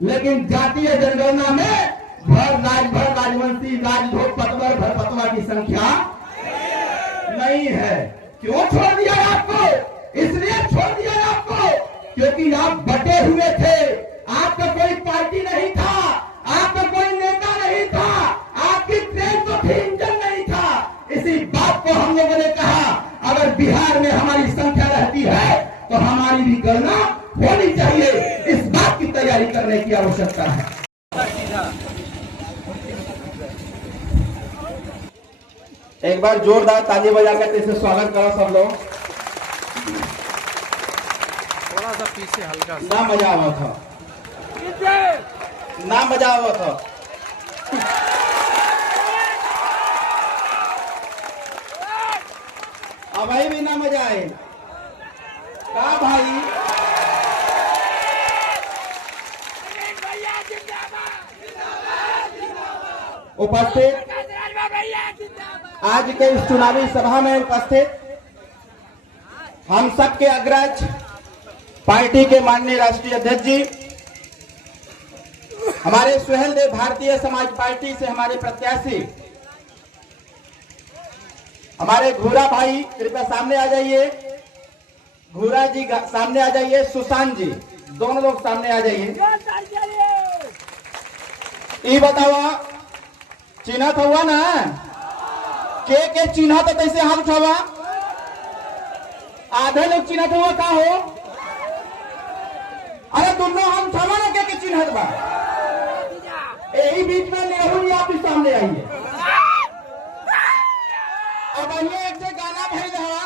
लेकिन जातीय जनगणना में भर राजवंशी राजभोग पतवर भर पतवा की संख्या नहीं है। क्यों छोड़ दिया आपको? इसलिए छोड़ दिया आपको क्योंकि आप बटे हुए थे। आपका कोई पार्टी नहीं था, आपका कोई नेता नहीं था, आपकी ट्रेन तो थी, इंजन नहीं था। इसी बात को हम लोगों ने कहा अगर बिहार में हमारी संख्या रहती है तो हमारी भी गणना होनी चाहिए। इस बात की तैयारी करने की आवश्यकता है। एक बार जोरदार ताली बजाकर इसे स्वागत करो सब लोग। थोड़ा सा पीछे हल्का ना मजा हुआ था, ना मजा हुआ था। अब भाई भी ना मजा आए का भाई? उपस्थित आज के इस चुनावी सभा में उपस्थित हम सबके अग्रज पार्टी के माननीय राष्ट्रीय अध्यक्ष जी, हमारे सुहेल देव भारतीय समाज पार्टी से हमारे प्रत्याशी हमारे घूरा भाई कृपया सामने आ जाइए। घूरा जी सामने आ जाइए। सुशांत जी दोनों लोग सामने आ जाइए। ये बताओ चिन्हत हुआ ना? के चिन्ह तो कैसे हाथ उठावा? आधे लोग चिन्हत हुआ का हो? अरे दोनों हम उठावा ना के चिन्हत बा। यही बीच में नेहरू जी आप भी सामने आइए। अब एक से गाना भइल है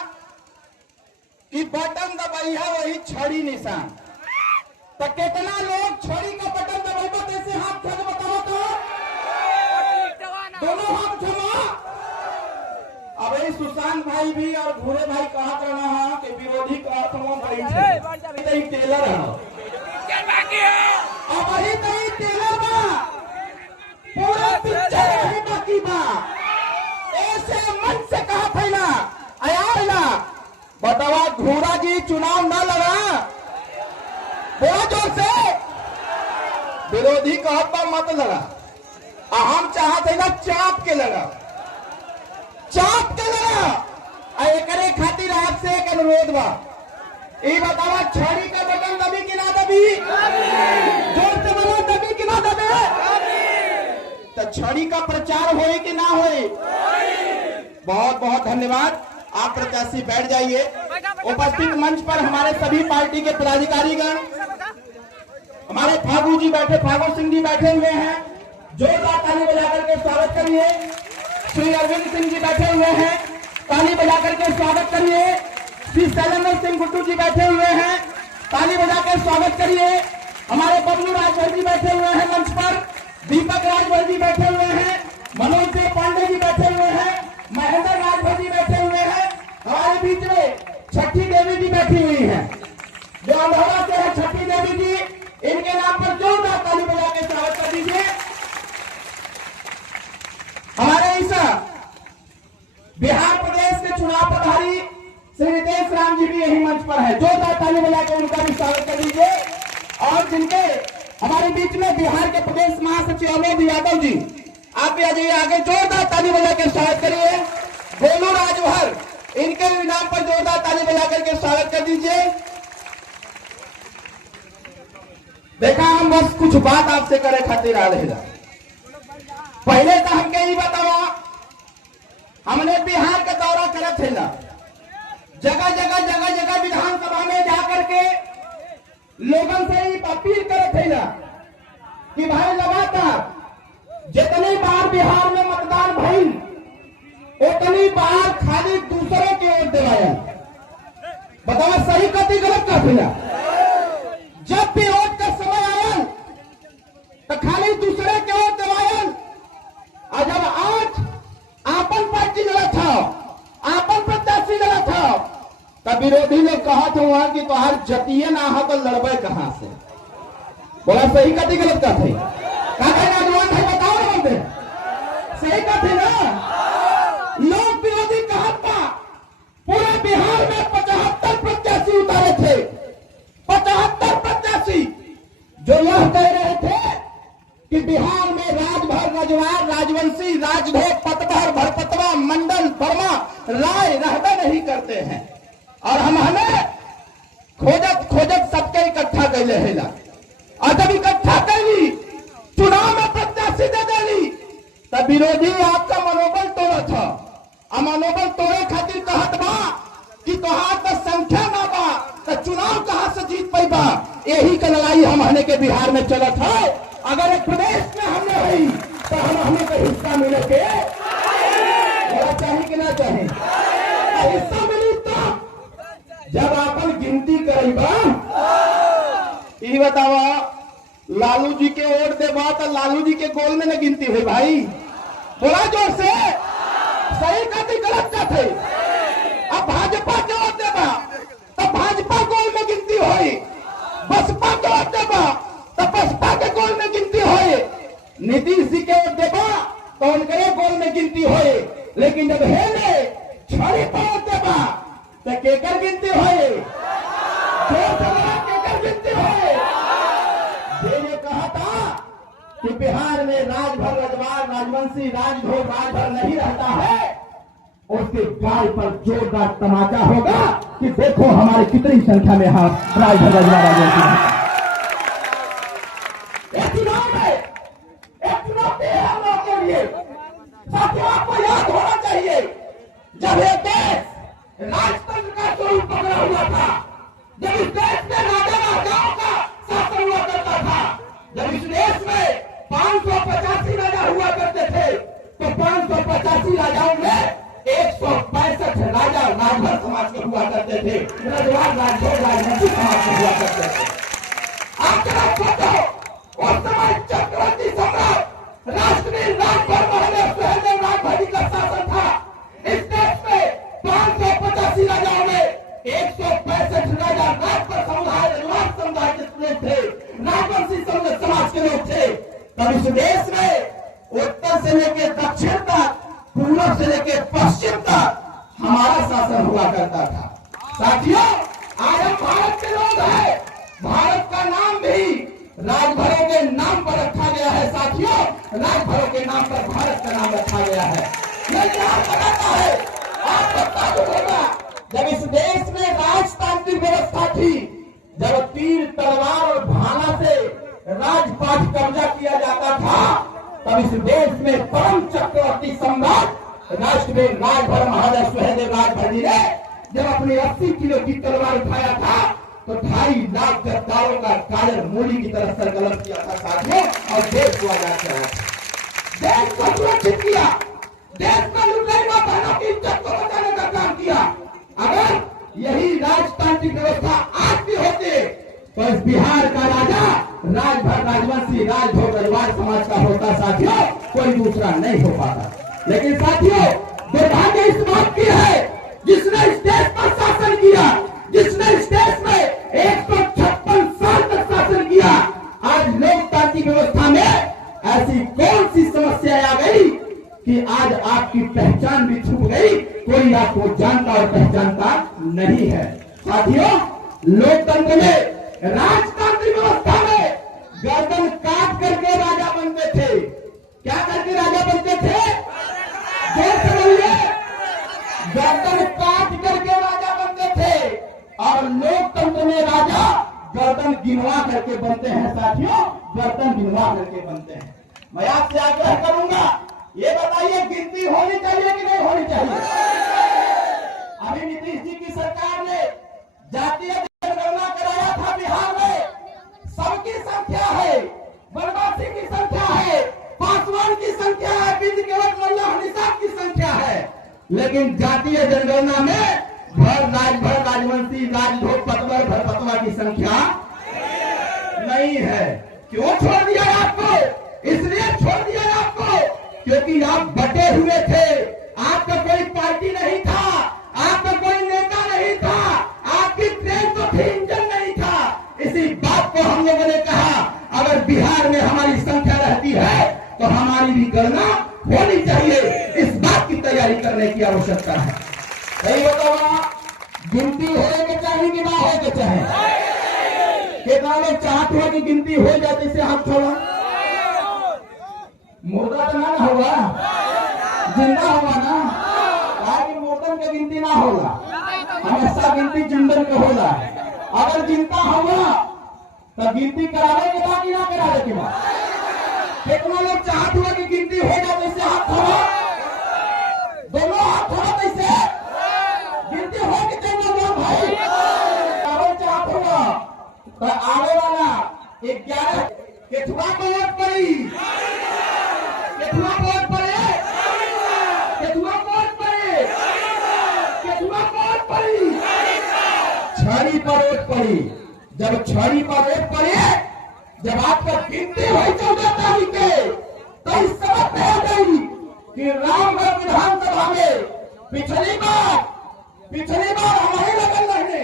कि बटन दबाइया वही छड़ी निशान। तो कितना लोग छड़ी का बटन दबाइबो कैसे हाथ उठा के बताओ तो? दोनों हाथ उठाओ। अब ये सुशांत भाई भी और भूरे भाई कहा करना है कि विरोधी का आत्मा भाई थे टेलर है। अब वही कहीं टेलर बा पूरा पिक्चर है बाकी बा। ऐसे मन से कहा फैला आया बतावा घोड़ा जी चुनाव न लड़ा बड़ा जोर से विरोधी कहता मत लड़ा। हम चाहते ना चाप के लड़ा, चाप के लड़ा। एकरे खातिर आपसे एक अनुरोध बा, ये बतावा छड़ी का बटन दबी कि ना दबी? जोर से बोलो दबी कि ना दबे? तो छड़ी का प्रचार होए कि ना होए? बहुत बहुत धन्यवाद। आप प्रत्याशी बैठ जाइए। उपस्थित मंच पर हमारे सभी पार्टी के पदाधिकारीगण, हमारे फागू जी बैठे, फागू सिंह जी बैठे हुए हैं। जोरदार ताली बजाकर के स्वागत करिए। श्री अरविंद सिंह जी बैठे हुए हैं, ताली बजाकर के स्वागत करिए। श्री शैलेंद्र सिंह गुड्डू जी बैठे हुए हैं, ताली बजाकर स्वागत करिए। हमारे बबलू राजभर जी बैठे हुए हैं मंच पर, दीपक राजभर जी बैठे हुए हैं, मनोज सिंह पांडे जी बैठे हुए हैं, महेंद्र राजभर जी बैठे हुए हैं। हमारे बीच में छठी देवी जी बैठी हुई हैं, जो अमरोहा से है। छठी देवी जी, इनके नाम पर जोरदार ताली बजा के स्वागत कर दीजिए। हमारे इस बिहार प्रदेश के चुनाव प्रभारी श्री नितेश राम जी भी यही मंच पर है। जोरदार ताली बजा के उनका भी स्वागत कर दीजिए। और जिनके हमारे बीच में बिहार के प्रदेश महासचिव अमोद यादव जी, आप भी आ जाइए आगे। जोरदार ताली बजा के स्वागत करिए। गोलू राजभर, इनके भी नाम पर जोरदार ताली बजा करके स्वागत कर दीजिए। देखा हम बस कुछ बात आपसे करे खातिर आ रहे। पहले तो हमके ये बताओ, हमने बिहार का दौरा करे थे ना, जगह जगह विधानसभा में जाकर के लोगों से अपील करे थे ना कि भाई लगातार जितनी बार बिहार में मतदान भइल उतनी बार खाली दूसरों की ओर दिलाया। बताओ सही कथी गलत कथी ना? जब भी वोट का समय आयल तो खाली दूसरे के ओर दिलायल। और जब आज आपन पार्टी गलत था, आपन प्रत्याशी गलत था, तब विरोधी लोग कहा थे वहां की तोहार जतिये ना हो तो लड़बे कहां से? बोला सही कथी गलत कथी? नौजवान है बताओ ना बोलते सही कथी ना? लोग विरोधी कहता पूरे बिहार में 75 प्रत्याशी उतारे थे। 75 प्रत्याशी जो यह कह रहे थे राजभोग, पतवार, भरपतवा, मंडल, वर्मा, राय रहबे नहीं करते हैं। और हम हमें खोजत खोजत सबके इकट्ठा कैले है। और जब इकट्ठा कैली, चुनाव में प्रत्याशी दे देली, तब विरोधी आपका मनोबल तोड़ा था। और मनोबल तोड़े खातिर कहत बा कि तोहार तो संख्या ना बा, तो चुनाव कहां से जीत पैबा। यही का लड़ाई हम हने के बिहार में चलत है। अगर एक प्रदेश में हमने हुई तो हम हमें का हिस्सा मिले के चाहिए कि ना चाहे। हिस्सा मिली तो जब अपन गिनती करेगा, ये बतावा लालू जी के वोट देवा तो लालू जी के गोल में न गिनती हुई भाई। बोला जोर से, सही कहते गलत कहते। अब भाजपा के वोट देगा तो भाजपा गोल में गिनती हुई, बसपा के वोट देगा तो बसपा के गोल में गिनती हुई, नीतीश जी के वोट देगा तो उनके गोल में गिनती हुई। लेकिन जब हेले छड़ी पर वोट देगा तो केकर गिनती हुई, केकर गिनती हुई। ये कहा था कि बिहार में राजभर, रजवाड़, राजवंशी, राजभोग, राजभर नहीं रहता है, उसके गाय पर जोरदार तमाचा होगा कि देखो हमारे कितनी संख्या में यहाँ राजभर, रजवाड़, राजवंशी। चुनाव में एक चुनौती है हम लोगों के लिए। साथियों, आपको याद होना चाहिए, जब ये देश राजतंत्र का स्वरूप पकड़ा हुआ था, जब इस देश में राजा राजाओं का शासन हुआ करता था, जब इस देश में 585 राजा हुआ करते थे, तो 585 राजाओं में 165 राजा राजभर समाज के हुआ करते थे, रजवाड़, राजभोग, राजवंशी समाज के हुआ करते थे। आप जरा सोचो, उस समय चक्रवर्ती सम्राट राष्ट्रवीर राजभर महादेव सुहेलदेव राजभर का शासन था। इस देश में 585 राजाओं में 165 राजा राजभर समुदाय, रजवाड़ समुदाय के लोग थे, राजवंशी समाज के लोग थे। तब इस देश में उत्तर से लेकर दक्षिण तक, पूर्व से लेकर पश्चिम तक हमारा शासन हुआ करता था। साथियों, आज हम भारत के लोग हैं। भारत का नाम भी राजभरों के नाम पर रखा गया है। साथियों, राजभरों के नाम पर भारत का नाम रखा गया है। यह क्या बताता है, आप पता होगा, जब इस देश में राजतांत्रिक व्यवस्था थी, जब तीर, तलवार और भाला से राजपाट कब्जा किया जाता था, तब इस देश में परम चक्रवर्ती सम्राट राष्ट्रवीर राजभर महादेव सुहेलदेव राजभर जी ने जब अपने 80 किलो की तलवार उठाया था, तो 2.5 लाख गद्दारों का कायर मूली की तरह सरकलम किया था साथियों, और देश को आजाद कराया। देश को सुरक्षित किया, देश को लुटेरों बहनों की इज्जत को बचाने का काम किया। अगर यही राजतांत्रिक व्यवस्था आज भी होती तो इस बिहार का राजा राजभर, राजवंशी, राजभोग, रजवाड़ समाज का होता साथियों, कोई दूसरा नहीं हो पाता। लेकिन साथियों, दुर्भाग्य इस बात की है, जिसने इस देश पर शासन किया, जिसने इस देश में 156 साल तक शासन किया, आज लोकतांत्रिक व्यवस्था में ऐसी कौन सी समस्या आ गई कि आज आपकी पहचान भी छूट गई, कोई आपको जानता और पहचानता नहीं है। साथियों, लोकतंत्र में, राजतांत्रिक व्यवस्था में गर्दन काट करके राजा बनते थे। क्या करके राजा बनते थे? गर्दन काट करके राजा बनते थे। और लोकतंत्र में राजा गर्दन गिनवा करके बनते हैं साथियों, गर्दन गिनवा करके बनते हैं। मैं आपसे आग्रह करूंगा, ये बताइए, गिनती होनी चाहिए कि नहीं होनी चाहिए? अभी नीतीश जी की सरकार ने जातीय जनगणना कराया था बिहार में, सबकी संख्या है, बनवासी की संख्या है, पासवान की संख्या है, बिंद केवट मोल्ला निषाद की संख्या है, लेकिन जातीय जनगणना में राजभर, राजवंशी, राजभोग, पतवर, भरपतवा की संख्या नहीं है। क्यों छोड़ दिया आपको? इसलिए छोड़ दिया आपको क्योंकि आप बटे हुए थे, आपका कोई पार्टी नहीं था, आपका कोई नेता नहीं था, आपकी ट्रेन तो थी, इंजन नहीं था। इसी बात को हम लोगों ने कहा, अगर बिहार में हमारी संख्या रहती है तो हमारी भी गणना होनी चाहिए। इस बात की तैयारी करने की आवश्यकता है। सही बताओ, गिनती होने के चाहे कि ना हो के चाहे? कितना लोग चाहते हो कि गिनती हो जाए? से हाथ छोड़ो, मुर्दा तो ना होगा। जिंदा हुआ ना, ताकि मुर्दन के गिनती ना होला, हमेशा गिनती जिंदन के होला। अगर जिंदा हुआ तो गिनती करावे के बाद ना करावे के बाद कितना लोग चाहत हुआ कि गिनती हो जाए, वैसे हाथ हो, दोनों हाथ हो, वैसे गिनती हो कि चाहिए भाई। चाहत हुआ तो आने वाला 11 केथुआ को वोट पड़ी, केथुआ को वोट पड़े, केथुआ को वोट पड़े, केथुआ को वोट पड़ी, छड़ी पर वोट पड़ी। जब छड़ी पर वोट पड़े, जब आपका गिनती हुई 14 तारीख के, तो इस समझ में आ जाएगी कि रामगढ़ विधानसभा में पिछली बार हमारे लगन रहने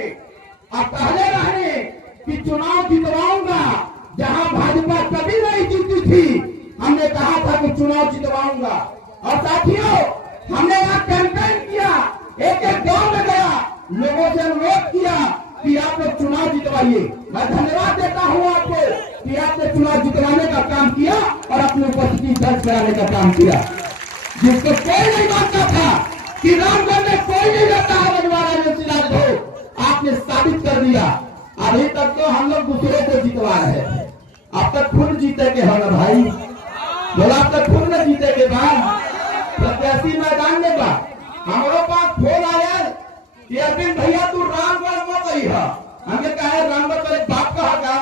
और पहले रहने कि चुनाव जितवाऊंगा, जहां भाजपा कभी नहीं जीती थी, हमने कहा था कि चुनाव जितवाऊंगा। और साथियों, हमने यहाँ कैंपेन किया, एक गांव में गया, लोगों से अनुरोध किया कि आप लोग चुनाव जितवाइए। मैं धन्यवाद देता हूँ आपको कि आपने चुनाव जितवाने का काम किया और अपनी उपस्थिति दर्ज कराने का काम किया, जिसको कोई नहीं मानता था कि रामगढ़ में कोई नहीं रहता है रजवाड़ा में सिराज हो, आपने साबित कर दिया। अभी तक तो हम लोग दूसरे को जितवा रहे थे, अब तक खुद जीते के हो ना भाई, बोला अब तक खुद न जीते के बाद प्रत्याशी मैदान में बा। हमारे पास फोन आया कि अरविंद भैया तू रामगढ़ मत आई है, हमने कहा रामगढ़ तेरे बाप का हका,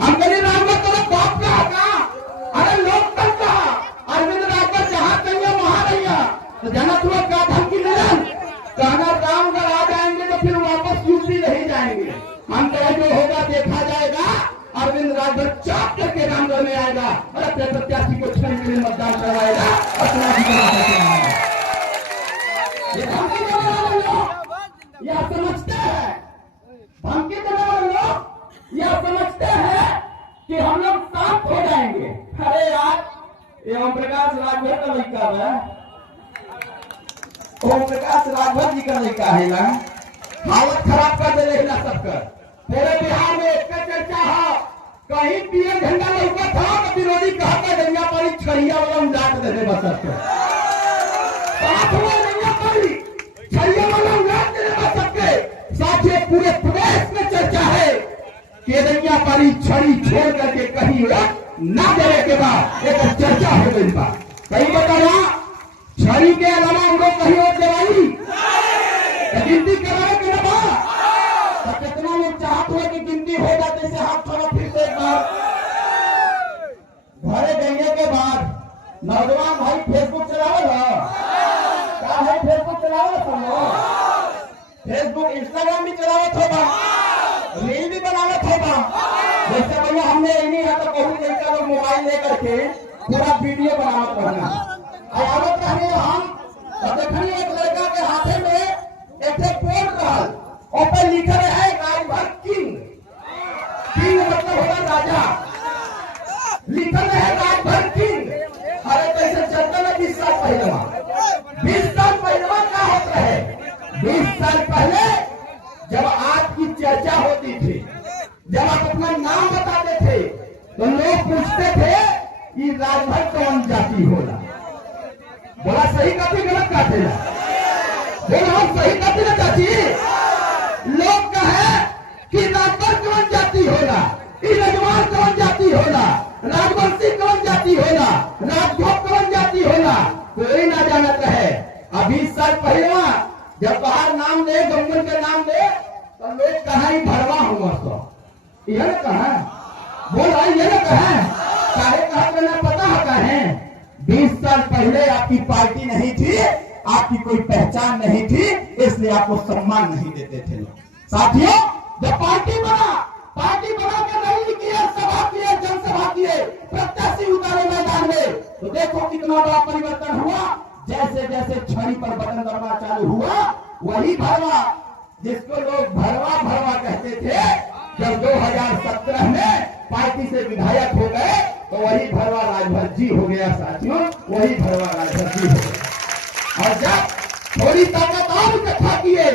हम कहीं रामगढ़ तेरे बाप का हका, अरे लोकतंत्र का अरविंद रामगढ़ जहां कहीं वहां रहिया, तो जाना तुम्हें क्या धमकी मिला, कहना रामगढ़ आ जाएंगे तो फिर वापस यूपी नहीं जाएंगे। हम कहे जो होगा देखा जाएगा, अरविंद राजभर चाप करके रामगढ़ में आएगा और अपने प्रत्याशी को छड़ी के लिए मतदान करवाएगा और चुनाव जीतेगा। ये धमकी देने वाले लोग यह समझते हैं, धमकी देने वाले लोग यह समझते हैं कि हम लोग शांत हो जाएंगे। अरे यार, ये ओम प्रकाश राजभर का लड़का है, ओम प्रकाश राजभर जी का लड़का है ना, हालत खराब कर दे रही ना सबका। पूरे बिहार में एक चर्चा है, कहीं पीएम झंडा लौका था तो विरोधी कहता गंगा पानी छड़िया वाला उलाट देने बस सबके गंगा पानी छड़िया वाला उलाट देने बस सबके साथ ही पूरे प्रदेश में चर्चा है कि गंगा पानी छड़ी छोड़ करके कहीं वोट ना देने के बाद एक चर्चा हो गई बात कहीं बताया छड़ी के अलावा हम लोग कहीं और देवाई गिनती कराए के बाद तो कितना लोग चाहते हुए कि गिनती हो जाते से हाथ थोड़ा फिर से एक बार घरे गए के बाद नौजवान भाई फेसबुक चलावे क्या है, फेसबुक चलावे सब लोग, फेसबुक इंस्टाग्राम भी चलावत होगा, रील भी बनावत होगा। जैसे भैया हमने नहीं है तो बहुत लड़का लोग मोबाइल लेकर के पूरा वीडियो बनावत रहना और आवत रहने हम देखनी एक लड़का के हाथे में एक बोर्ड रहल, ऊपर लिखल है राजभर किंग, किंग मतलब होगा राजा, लिखल है राजभर किंग। अरे कैसे चलता ना 20 साल पहले, 20 साल पहले क्या होता है, 20 साल पहले जब आपकी चर्चा होती थी, जब आप अपना नाम बताते थे तो लोग पूछते थे कि राजभर कौन जाति होला, बोला सही काफी गलत काटे ना, बोला हम सही काफी ना चाची, लोग कहे कि राजभर कौन जाति होला, रजवाड़ कौन जाति होला, राजवंशी कौन जाति होला, राजभोग कौन जाति होला, कोई ना जानत है। अभी 20 साल पहले जब बाहर नाम दे गंगन के नाम दे तो लोग कहा भरवा हुआ तो यह न कहा बोला, ये न कहा काहे ना पता है कहे 20 साल पहले आपकी पार्टी नहीं थी, आपकी कोई पहचान नहीं थी, इसलिए आपको सम्मान नहीं देते थे लोग। साथियों, जब पार्टी बना के रैली किए, सभा किए, जनसभा किए, प्रत्याशी उतारे मैदान में, तो देखो कितना बड़ा परिवर्तन हुआ। जैसे जैसे छड़ी पर बटन दबाना चालू हुआ, वही भरवा जिसको लोग भरवा कहते थे, जब 2017 में पार्टी से विधायक हो गए तो वही भरवा राजभर जी हो गया। साथियों, वही भरवा राजभर जी हो गया। और जब थोड़ी ताकत और इकट्ठा किए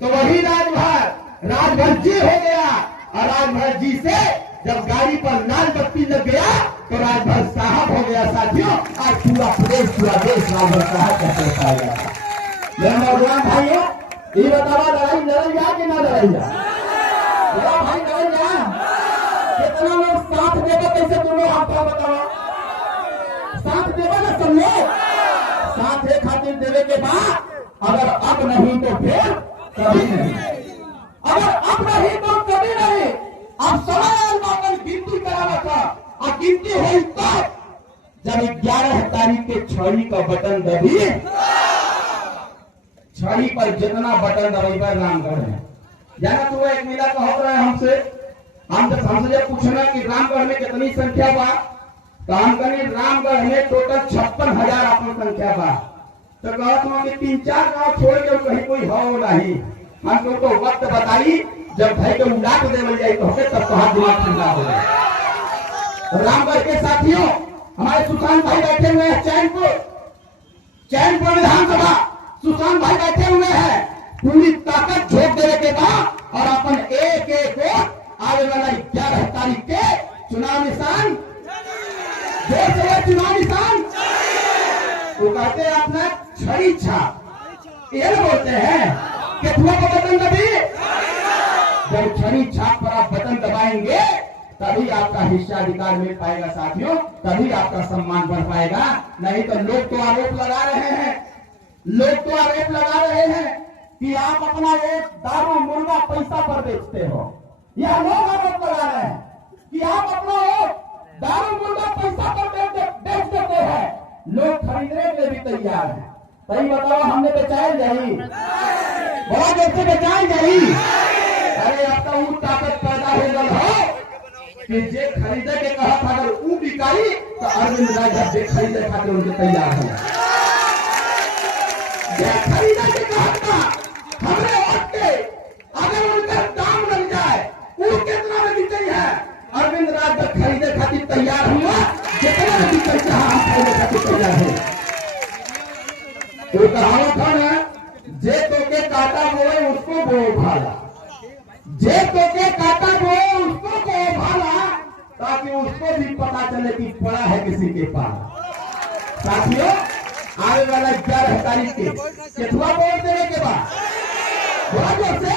तो वही राजभर जी हो गया। और राजभर जी से जब गाड़ी पर लाल बत्ती लग गया तो राजभर साहब हो गया। साथियों, आज पूरा प्रदेश पूरा देश राम प्रसाद कैसे पाएगा। मेरे नौजवान भाइयों, ये बतावा लड़ाई लड़ाई कि ना लड़ाई भाई लड़ाई कितना लोग साथ देगा, कैसे तुम लोग आपका बताओ साथ देगा ना तुम लोग। साथ एक खातिर देवे के बाद अगर अब नहीं तो फिर कभी नहीं, अगर अब नहीं तो कभी नहीं। अब समय गिनती कराना था और गिनती हुई तब जब 11 तारीख के छड़ी का बटन दबी, छड़ी पर जितना बटन दबाई पर रामगढ़ है जाना। तो एक मिला कह रहा है हमसे जब पूछना कि रामगढ़ में कितनी संख्या बा, तो हम कहें रामगढ़ में टोटल 56,000 अपन संख्या बा। तो कहत हुआ कि 3-4 गाँव छोड़ के कहीं कोई हो नहीं। हम लोग को वक्त बताई जब भाई के उड़ा के देवल जाए तो होके तब तो दिमाग ठंडा हो जाए। रामगढ़ के साथियों, हमारे सुशांत भाई बैठे हुए हैं चैनपुर विधानसभा। सुशांत भाई बैठे हुए हैं, पूरी ताकत झोंक देने के बाद और अपन एक एक वोट आने वाला 11 तारीख के चुनाव निशान जोर से चुनाव निशान वो कहते हैं अपना छड़ी छाप। ये बोलते हैं कितना बटन दबी, जब छड़ी छाप पर आप बटन दबाएंगे तभी आपका हिस्साधिकार मिल पाएगा साथियों, तभी आपका सम्मान बढ़ पाएगा। नहीं तो लोग तो आरोप लगा रहे हैं कि आप अपना एक दारू मुर्गा पैसा पर बेचते हो। यह लोग आरोप लगा रहे हैं कि आप अपना एक दारू मुर्गा पैसा पर बेच देते हैं। लोग खरीदने के लिए भी तैयार है। सही बताओ, हमने बेचाई जाई बड़ा देर से बेचाई जाई। अरे अब तो वो ताकत पैदा हो गई हो कि जे खरीदे के कहा था अगर वो बिकाई तो अरविंद राजा जे खरीदे खाते उनके तैयार है। जे खरीदे के कहा था हमने वोट के अगर उनका दाम लग जाए वो कितना में बिकई है, अरविंद राजा खरीदे खातिर तैयार हुआ। जितना में बिकई चाह हम खरीदे खातिर तैयार है। वो कहावत है ना, जे तो के काटा बोए उसको बो भाला, जे तो के काटा बोए उसको बो भाला, ताकि उसको भी पता चले कि पड़ा है किसी के पास। साथियों, आने वाला 11 तारीख के कितना वोट देने के बाद बड़ा जोर से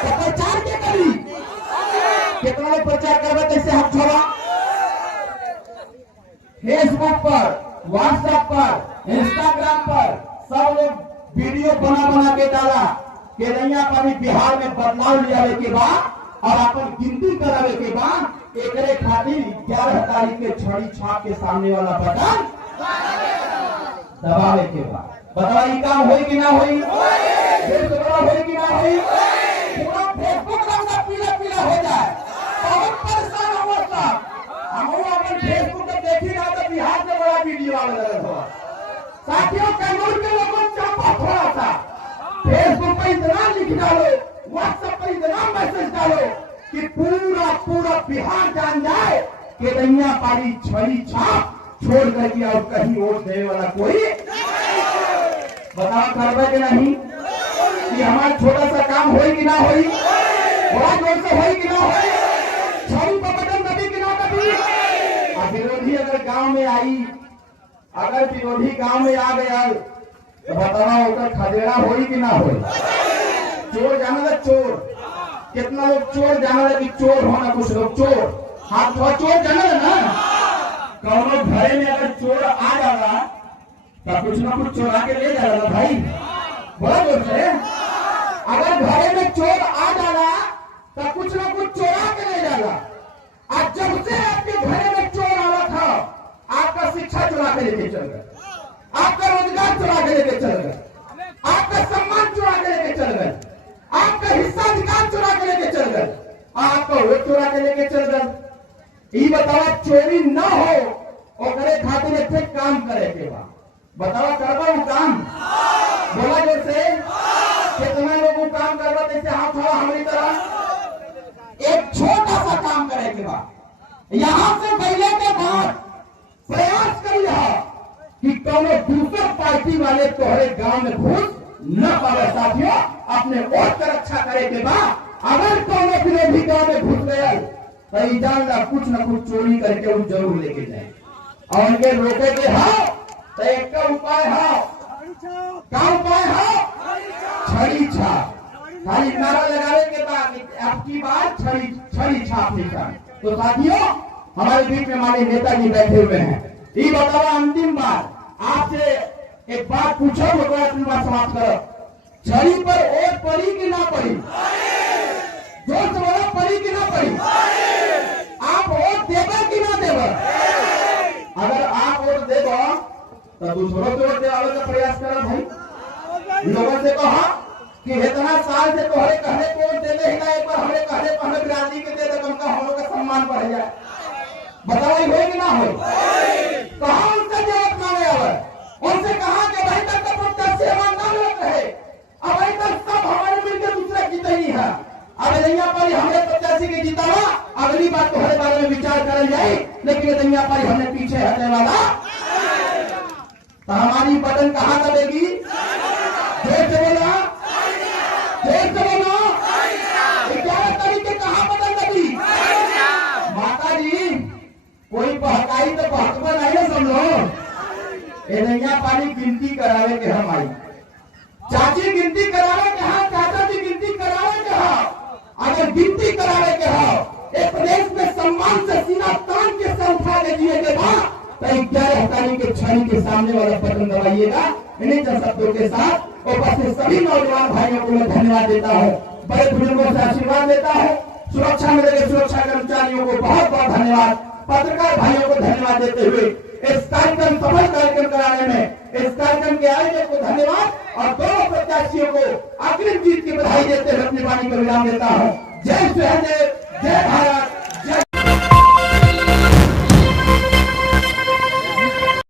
तो प्रचार के करी कितना लोग प्रचार करवे कैसे हाथ छोड़ा। फेसबुक पर, व्हाट्सएप पर, इंस्टाग्राम पर सब लोग वीडियो बना के डाला कि नैया पानी बिहार में बदलाव लियावे के बाद और अपन गिनती करावे के बाद एक खातिर 11 तारीख के छड़ी छाप के सामने वाला बटन दबावे के बाद बताओ ये काम होई कि ना होई, होई कि ना होई। पूरा फेसबुक रंगा पीला हो जाए, बहुत परेशान हुआ साहब। हम अपन फेसबुक पे देखी ना तो बिहार से बड़ा वीडियो आने लगा हुआ। साथियों, कैमूर के लोगों चापा थोड़ा सा फेसबुक पर इतना लिख डालो, व्हाट्सएप पर इतना मैसेज डालो कि पूरा बिहार जान जाए कि नैया पारी छड़ी छाप छोड़ करके और कहीं वोट देने वाला कोई बताओ करवे कि नहीं कि हमारा छोटा सा काम होई कि ना होई, बड़ा जोर से होई कि ना होई, छड़ी पर बटन दबी कि ना दबी। और विरोधी अगर गांव में आई, अगर विरोधी गांव में आ गया तो बताओ उधर खदेड़ा होई कि ना होई। चोर जाना था, चोर कितना लोग चोर जाना था कि चोर होना, कुछ लोग चोर हाथ थोड़ा चोर जाना था ना। कौनो घरे में अगर चोर आ जाएगा तो कुछ ना कुछ चोरा के ले जाएगा भाई, बड़ा जोर से। अगर घरे में चोर आ जाएगा तो कुछ ना कुछ चोरा के ले जाएगा। आज जब से आपके घरे में चोर आ रहा था, आपका शिक्षा चुरा के लेके चल गए, आपका रोजगार चुरा के लेके चल गए, आपका सम्मान चुरा के लेके चल गए, आपका हिस्सा अधिकार चुरा के लेके चल गए, आपका वोट चुरा के लेके चल गए। ये बताओ चोरी न हो और करे खातिर एक काम करे के बाद बताओ करवा वो काम बोला जैसे कितना लोग वो काम करवा जैसे हाथ थोड़ा हमारी तरह एक छोटा सा काम करे के बाद यहां से पहले के बाद प्रयास कर रहा कि कौनो दूसर पार्टी वाले तोहरे गांव में घुस न पावे। साथियों, अपने वोट की रक्षा करे के बाद अगर कौनो विरोधी गांव में घुस गया तो जान ला कुछ न कुछ चोरी करके वो जरूर लेके जाए। और उनके रोके के हो तो एक का उपाय हो, क्या उपाय हो? छड़ी छाप। खाली नारा लगाने के बाद आपकी बात छड़ी छाप निकाल। तो साथियों, हमारे बीच में हमारे नेताजी बैठे हुए हैं। ये बताओ, अंतिम बार आपसे एक बात पूछो, अपनी बात समाप्त करो। छड़ी पर वोट पड़ी कि ना पड़ी? जोर से बोलो, पड़ी कि ना पड़ी? आप वोट देगा कि ना देगा? अगर आप वोट देगा तो दूसरों को वोट देने का प्रयास करो भाई। लोगों से कहा कि इतना साल से तोहरे कहने को वोट देते ही ना, एक बार हमें कहने पर हमें बिरादरी के दे दे, कम का हम लोग का सम्मान बढ़ जाए। बताओ हो कि ना हो? कहा उनका जवाब मांगे? अब उनसे कहा कि भाई तक का प्रत्याशी ईमानदार लोग रहे, अब अभी तक सब हमारे मिलकर दूसरा जीते ही है। अब दुनिया पर हमने प्रत्याशी के जीता, अगली बात तुम्हारे बारे में विचार कर जाए, लेकिन दुनिया पर हमने पीछे हटने वाला तो हमारी बटन कहाँ दबेगी? जोर से बोला, जोर से बोलो, 11 तारीख के कहाँ बटन दबी? माता जी, कोई बहकाई तो बहकबा नहीं है सब लोग। ये नैया पानी गिनती करावे के हम आई, चाची गिनती करावे के हाँ, चाचा जी गिनती करावे के हाँ। अगर गिनती करावे के हो, एक प्रदेश में सम्मान से सीना तान के सर उठा के जिए के बाद तो 11 तारीख के छड़ी के सामने वाला बटन दबाइएगा। इन्हीं शब्दों के साथ उपस्थित सभी नौजवान भाइयों को मैं धन्यवाद देता हूँ, बड़े बुजुर्गों से आशीर्वाद देता हूँ। सुरक्षा में लगे सुरक्षा कर्मचारियों को बहुत बहुत धन्यवाद, पत्रकार भाइयों को धन्यवाद देते हुए इस कार्यक्रम सफल कार्यक्रम कराने में इस कार्यक्रम के आयोजक को धन्यवाद और दोनों प्रत्याशियों को अग्रिम जीत की बधाई देते हुए अपनी वाणी को विराम देता हूँ। जय सहदेव, जय भारत।